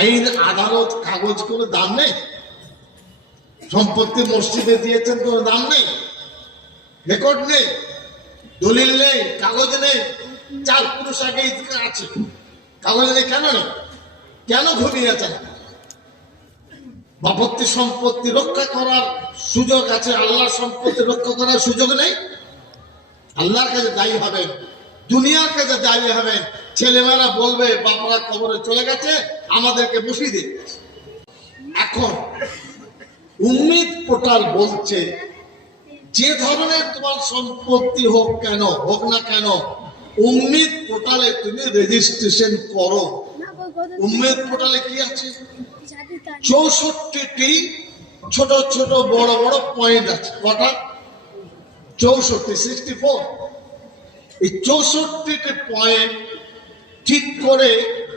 আইন, আদালত, কাগজ করে দাম নেই? সম্পত্তি মসজিদে দিয়েছেন কোনো দাম নেই? রেকর্ড নেই? দলিল নেই? কাগজ নেই? চার পুরুষ আগে আছে। কাগজ নেই কেন? নেই কেন ঘুমিয়ে আছেন বাপত্তি সম্পত্তি রক্ষা করার সুযোগ আছে আল্লাহর সম্পত্তি রক্ষা করার সুযোগ নেই? আল্লাহর কাছে দায়ী হবেন, দুনিয়ার কাছে দায়ী হবেন ছেলেমেয়েরা বলবে বাপরা কবরে চলে গেছে, আমাদেরকে বসিয়ে দিন। এখন উম্মিদ পোর্টাল বলছে, যে ধরনের তোমার সম্পত্তি হোক কেন, হোক না কেন, উম্মিদ পোর্টালে তুমি রেজিস্ট্রেশন করো। উম্মেদ পোর্টালে কি আছে? চৌষট্টিটি ছোট ছোট, বড় বড় পয়েন্ট আছে। কটা? চৌষট্টি সিক্সটি ফোর এই চৌষট্টিটি পয়েন্ট ঠিক করে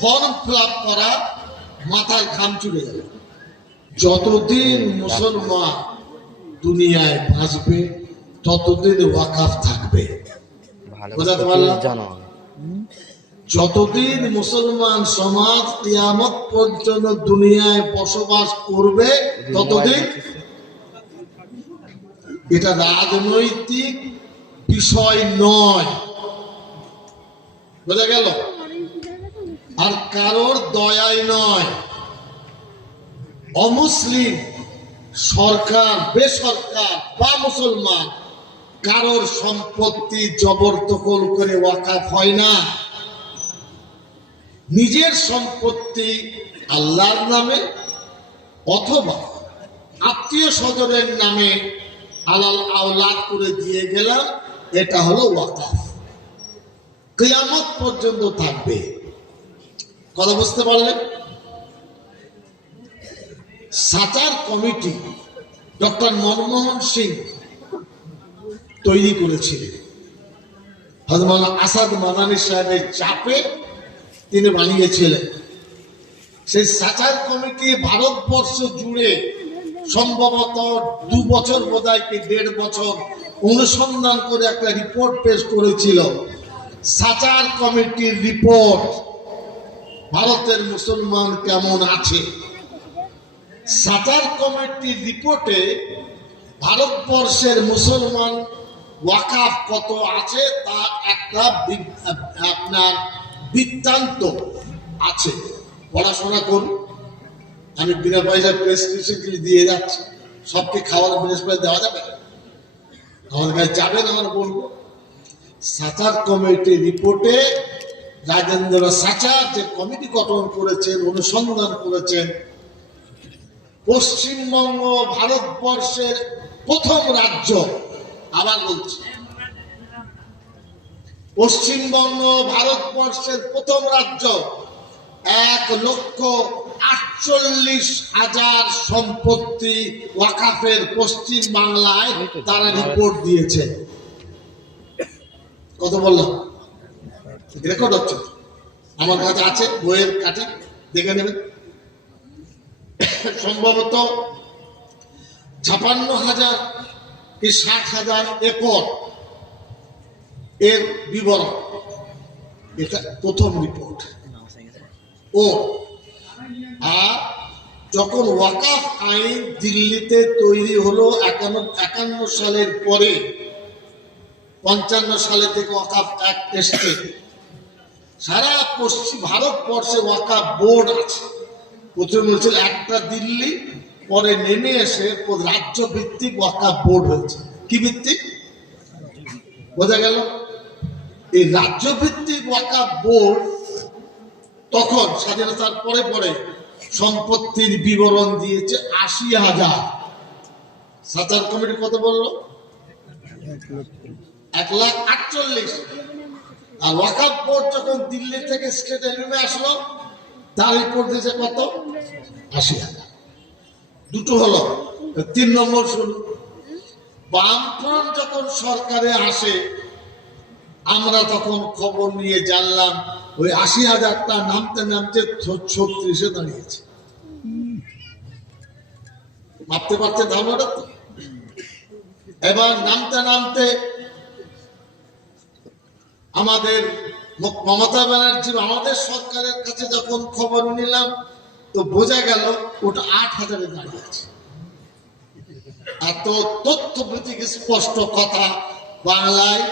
ফর্ম ফিল করা মাথায় ঘাম চুলে যাবে যতদিন মুসলমান দুনিয়ায় বাঁচবে ততদিন ওয়াকাফ থাকবে। বোঝাতে পারলাম? যতদিন মুসলমান সমাজ কিয়ামত পর্যন্ত দুনিয়ায় বসবাস করবে ততদিন এটা রাজনৈতিক বিষয় নয়। বোঝা গেল? আর কারোর দয়ায় নয়। অমুসলিম সরকার, বেসরকার বা মুসলমান, কারোর সম্পত্তি জবরদখল করে ওয়াকাফ হয় না। নিজের সম্পত্তি আল্লাহর নামে অথবা আত্মীয় স্বজনের নামে আলাল আওলাদ করে দিয়ে গেলাম, এটা হলো ওয়াকাফ। কেয়ামত পর্যন্ত থাকবে। কথা বুঝতে পারলেন? সাচার কমিটি ডক্টর মনমোহন সিং তৈরি করেছিলেন। হজরত আসাদ মাদানী সাহেবের চাপে তিনি বানিয়েছিলেন। সেই সাচার কমিটি ভারতবর্ষ জুড়ে সম্ভবত দু বছর বোধহয় কি দেড় বছর অনুসন্ধান করে একটা রিপোর্ট পেশ করেছিল। সাচার কমিটির রিপোর্ট ভারতের মুসলমান কেমন আছে? সাচার কমিটির রিপোর্টে ভারতবর্ষের মুসলমান ওয়াকাফ কত আছে তা একটা আপনার বৃত্তান্ত আছে। পড়াশোনা করুন। আমি বিনা পয়সা প্রেসক্রিপশন দিয়ে যাচ্ছি। সবকে খাওয়ার পয়সা দেওয়া যাবে? আমাদের কাছে যাবেন, আমার বলব। সাচার কমিটি রিপোর্টে রাজেন্দ্র সাচার যে কমিটি গঠন করেছেন অনুসন্ধান করেছেন পশ্চিমবঙ্গ ভারতবর্ষের প্রথম রাজ্য আবার বলছি। পশ্চিমবঙ্গ ভারতবর্ষের প্রথম রাজ্য এক লক্ষ আটচল্লিশ হাজার সম্পত্তি ওয়াকাফের পশ্চিম বাংলায় তারা রিপোর্ট দিয়েছে। কত বললাম? রেকর্ড হচ্ছে। আমার কাছে আছে, বইয়ের কাটি দেখে নেবেন। সম্ভবত ছাপান্ন হাজার কি ষাট হাজার একর এর বিবরণ। এটা প্রথম রিপোর্ট ও, আর যখন ওয়াকাফ আইন দিল্লিতে তৈরি হলো একান্ন একান্ন সালের পরে, পঞ্চান্ন সালে থেকে ওয়াকাফ অ্যাক্ট এসছে। সারা পশ্চিম ভারতবর্ষে ওয়াকা বোর্ড আছে। প্রথমে বলছিল একটা দিল্লি, পরে নেমে এসে রাজ্য ভিত্তিক ওয়াকাফ বোর্ড হয়েছে। কি ভিত্তিক? বোঝা গেল? এই রাজ্য ভিত্তিক ওয়াকাফ বোর্ড তখন স্বাধীনতার পরে পরে সম্পত্তির বিবরণ দিয়েছে আশি হাজার। সাচার কমিটি কত বলল? এক লাখ আটচল্লিশ। আর ওয়াকাফ বোর্ড যখন দিল্লি থেকে স্টেটে নেমে আসলো, তার রিপোর্ট দিয়েছে কত? আশি হাজার। দুটো হলো, তিন নম্বর শুনুন বামফ্রন্ট যখন সরকারে আসে, আমরা তখন খবর নিয়ে জানলাম, ওই আশি হাজারটা নামতে নামতে ছত্রিশে দাঁড়িয়েছে। ভাবতে পারছে ধারণাটা? তো এবার নামতে নামতে আমাদের মমতা ব্যানার্জি আমাদের সরকারের কাছে যখন খবর নিলাম, তো বোঝা গেল ওটা আট হাজারে দাঁড়িয়ে আছে এত তথ্য ভিত্তিক স্পষ্ট কথা, বাংলায়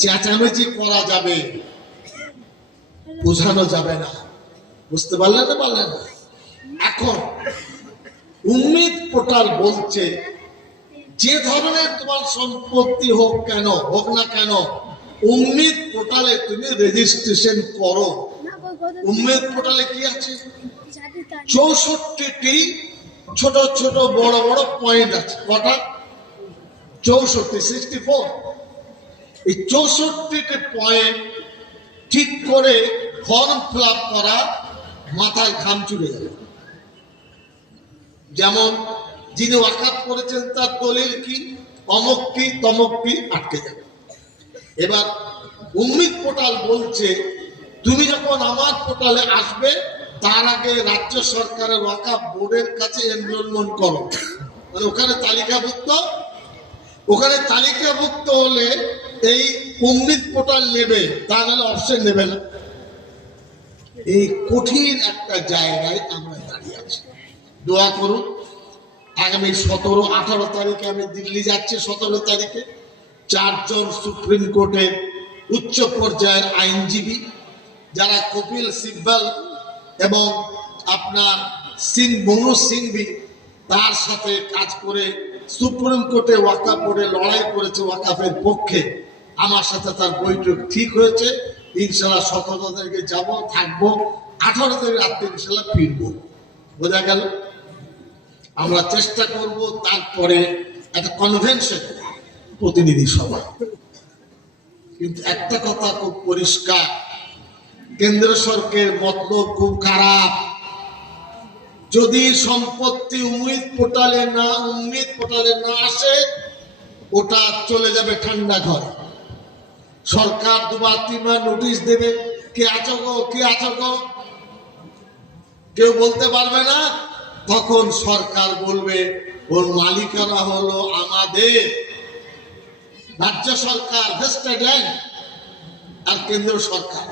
চেঁচামেচি করা যাবে, বোঝানো যাবে না। বুঝতে পারলেন না পারলেন না? এখন উম্মিদ পোর্টাল বলছে, যে ধরনের তোমার সম্পত্তি হোক কেন, হোক না কেন উম্মিদ পোর্টালে তুমি রেজিস্ট্রেশন করো। উম্মেদ পোর্টালে কি আছে? চৌষট্টিটি ছোট ছোট বড় বড় পয়েন্ট আছে। কটা? চৌষট্টি সিক্সটি ফোর এই চৌষট্টিটি পয়েন্ট ঠিক করে ফর্ম ফিল করা মাথায় ঘাম চুড়ে যাবে। যেমন যিনি ওয়াকাপ করেছেন তার দলিল কি? অমক কি তমক কি আটকে যাবে। এবার উম্মিদ পোর্টাল বলছে, তুমি যখন আমার পোর্টালে আসবে, তার আগে রাজ্য সরকারের ওয়াকাপ বোর্ডের কাছে এনরোলমেন্ট করো। মানে ওখানে তালিকাভুক্ত? ওখানে তালিকাভুক্ত হলে এই উম্মিদ পোর্টাল নেবে, তা নাহলে অপশন নেবে না। এই কঠিন একটা জায়গায় আমরা দাঁড়িয়ে আছি। দোয়া করুন, আগামী সতেরো, আঠারো তারিখে আমি দিল্লি যাচ্ছি, সতেরো তারিখে। চারজন সুপ্রিম কোর্টের উচ্চ পর্যায়ের আইনজীবী, যারা কপিল সিব্বল এবং আপনার সিং মনু সিংভি, তার সাথে কাজ করে সুপ্রিম কোর্টে ওয়াকাফ বোর্ডে লড়াই করেছে ওয়াকাফের পক্ষে। আমার সাথে তার বৈঠক ঠিক হয়েছে। ইনশাল্লাহ সতেরো তারিখে যাব, থাকব। আঠারো তারিখ রাত্রে ইনশাল্লাহ ফিরবো। বোঝা গেল? আমরা চেষ্টা করব তারপরে একটা কনভেনশন প্রতিনিধি সভা। কিন্তু একটা কথা খুব পরিষ্কার, কেন্দ্র সরকারের মতলব খুব খারাপ। যদি সম্পত্তি উম্মিদ পোর্টালে না উম্মিদ পোর্টালে না আসে, ওটা চলে যাবে ঠান্ডা ঘরে। সরকার দুবার তিনবার নোটিশ দেবে, কে আছো গো, কে আছো গো? কেউ বলতে পারবে না। তখন সরকার বলবে, ওর মালিকানা হলো আমাদের। রাজ্য সরকার ভেস্টেড ল্যান্ড আর কেন্দ্র সরকার।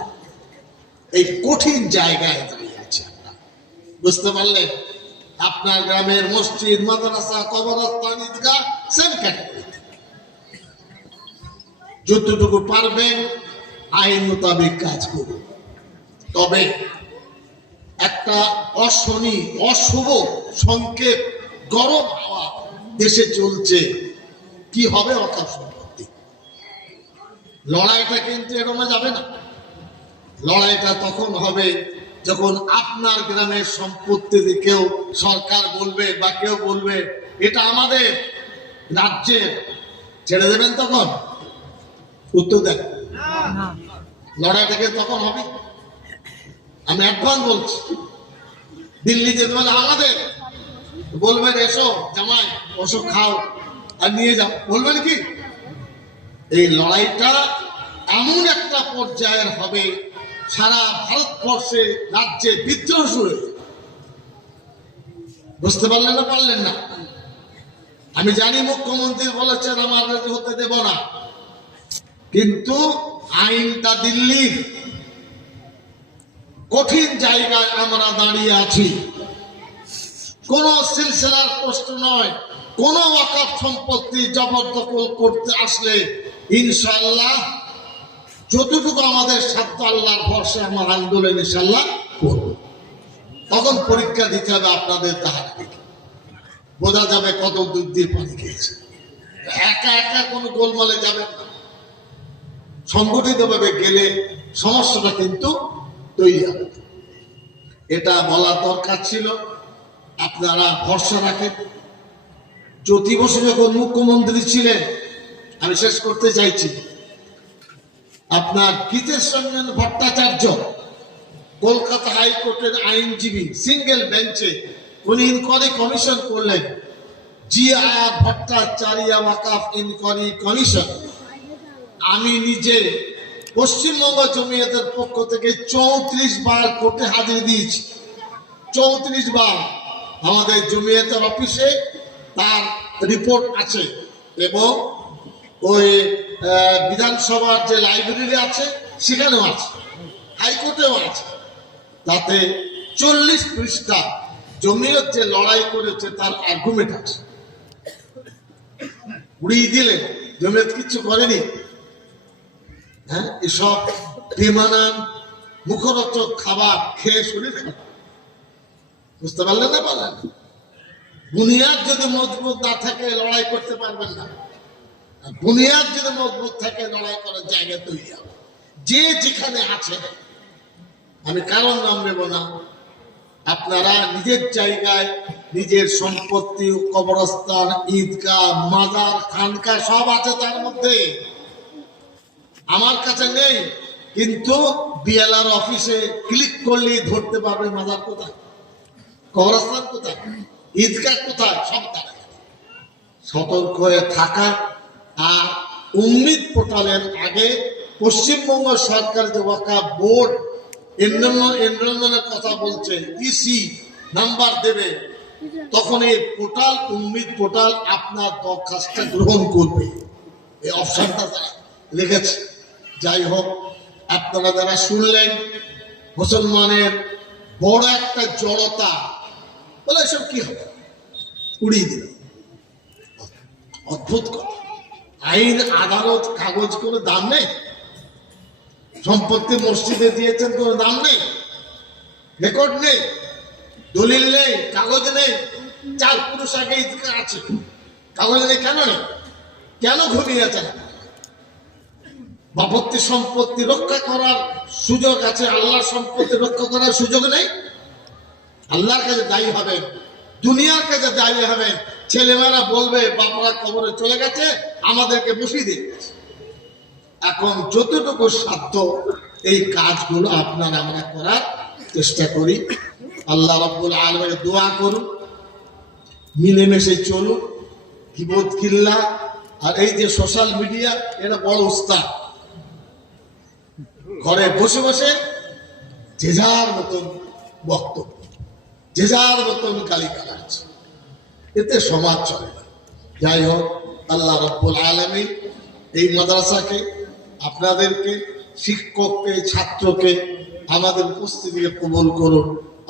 এই কঠিন জায়গায় দাঁড়িয়ে আছে আমরা। বুঝতে পারলেন? আপনার গ্রামের মসজিদ, মাদ্রাসা, কবরস্থান, ঈদগাহ সেম ক্যাটাগরি যতটুকু পারবেন, আইন মোতাবেক কাজ করুন। তবে একটা অশনি, অশুভ সংকেত, গরম হাওয়া দেশে চলছে। কি হবে সম্পত্তি লড়াইটা কিন্তু এড়ানো যাবে না। লড়াইটা তখন হবে যখন আপনার গ্রামের সম্পত্তি কেউ সরকার বলবে বা কেউ বলবে, এটা আমাদের রাজ্যের, ছেড়ে দেবেন তখন? উত্তর দেন। লড়াইটা কিন্তু তখন হবে। আমি অ্যাডভান্স বলছি। দিল্লি যেতে বলে আমাদের, বলবেন এসো জামাই ওসব খাও, আর নিয়ে যাও। বলবেন কি? এই লড়াইটা এমন একটা পর্যায়ের হবে, সারা ভারতবর্ষে রাজ্যে বিদ্রোহ শুরু বুঝতে পারলেন না পারলেন না? আমি জানি মুখ্যমন্ত্রী বলেছেন, আমার হতে দেব না। কিন্তু আইনটা দিল্লির কঠিন জায়গায় আমরা দাঁড়িয়ে আছি। কোন সিলসিলার প্রশ্ন নয়, কোন ওয়াকাফ সম্পত্তি জবরদখল করতে আসলে ইনশাল্লাহ যতটুকু আমাদের সাধ্য আল্লাহর ভরসা, আমার আন্দোলন ইনশাল্লাহ করব। তখন পরীক্ষা দিতে হবে আপনাদের তাহার দিকে বোঝা যাবে কত দূর দিয়ে পানি খেয়েছে। একা একা কোনো গোলমালে যাবেন না। সংগঠিতভাবে গেলে সমস্যাটা কিন্তু তৈরি হবে। এটা বলার দরকার ছিল। আপনারা ভরসা রাখেন। জ্যোতি বসু যখন মুখ্যমন্ত্রী ছিলেন আমি শেষ করতে চাইছি। আপনার গীতেশ রঞ্জন ভট্টাচার্য, কলকাতা হাইকোর্টের আইনজীবী, সিঙ্গেল বেঞ্চে উনি ইনকোয়ারি কমিশন করলেন। জি আয়া ভট্টাচার্য ওয়াকাফ ইনকোয়ারি কমিশন। আমি নিজে পশ্চিমবঙ্গ জমিয়তের পক্ষ থেকে চৌত্রিশ বার কোর্টে হাজির দিয়েছি। চৌত্রিশ বার আমাদের জমিয়তের অফিসে তার রিপোর্ট আছে এবং ওই বিধানসভার যে লাইব্রেরি আছে, সেখানেও আছে। হাইকোর্টেও আছে। তাতে চল্লিশ পৃষ্ঠা জমিয়ত যে লড়াই করেছে, তার আর্গুমেন্ট আছে। উড়িয়ে দিলেন জমিয়ত কিছু করেনি। হ্যাঁ এসব বেমানান, মুখরোচক খাবার খেয়ে শরীর বুঝতে পারলেন না পারলেন? বুনিয়াদ যদি মজবুত না থাকে, লড়াই করতে পারবেন না। বুনিয়াদ যদি মজবুত থাকে, লড়াই করার জায়গা তৈরি হবে। যে যেখানে আছে, আমি কারণ নাম নেব না। আপনারা নিজের জায়গায় নিজের সম্পত্তি, কবরস্থান, ঈদগাহ, মাজার খানকা সব আছে তার মধ্যে। আমার কাছে নেই, কিন্তু বিএলআর অফিসে ক্লিক করলেই ধরতে পারবে মাজার কোথায়, কবরস্থান কোথায়, ঈদগাহ কোথায়, সব তারা। সতর্ক হয়ে থাকা আর উম্মিদ পোর্টালের আগে পশ্চিমবঙ্গ সরকার যে ওয়াকা বোর্ড এনরোলমেন্টের কথা বলছে ইসি নাম্বার দেবে, তখন এই পোর্টাল উম্মিদ পোর্টাল আপনার দরখাস্তটা গ্রহণ করবে। এই অপশনটা লিখেছে, যাই হোক, আপনারা যারা শুনলেন, মুসলমানের বড় একটা জড়তা, বলে এসব কি হবে? উড়িয়ে দিল অদ্ভুত কথা। আইন, আদালত, কাগজ কোনো দাম নেই? সম্পত্তি মসজিদে দিয়েছেন কোনো দাম নেই? রেকর্ড নেই? দলিল নেই? কাগজ নেই? চার পুরুষ আগে আছে। কাগজ নেই কেন? নেই কেন ঘুমিয়ে আছেন বাপত্তি সম্পত্তি রক্ষা করার সুযোগ আছে, আল্লাহর সম্পত্তি রক্ষা করার সুযোগ নেই? আল্লাহর কাছে দায়ী হবেন, দুনিয়ার কাছে দায়ী হবেন ছেলেমেয়েরা বলবে বাপরা কবরে চলে গেছে, আমাদেরকে বসিয়ে দিয়ে। এখন যতটুকু সাধ্য এই কাজগুলো আপনার আমরা করার চেষ্টা করি। আল্লাহ রব্বুল আলমের দোয়া করুন, মিলেমিশে চলুন কিবোধ কিল্লা, আর এই যে সোশ্যাল মিডিয়া এটা বড় উস্তাদ। ঘরে বসে বসে যে যার মতন বক্তব্য, যে যার মতন গালাচ্ছে এতে সমাজ চলে না। যাই হোক, আল্লাহ রব্বুল আলমী এই মাদ্রাসাকে, আপনাদেরকে, শিক্ষককে, ছাত্রকে আমাদের উপস্থিতিকে কবুল করুন।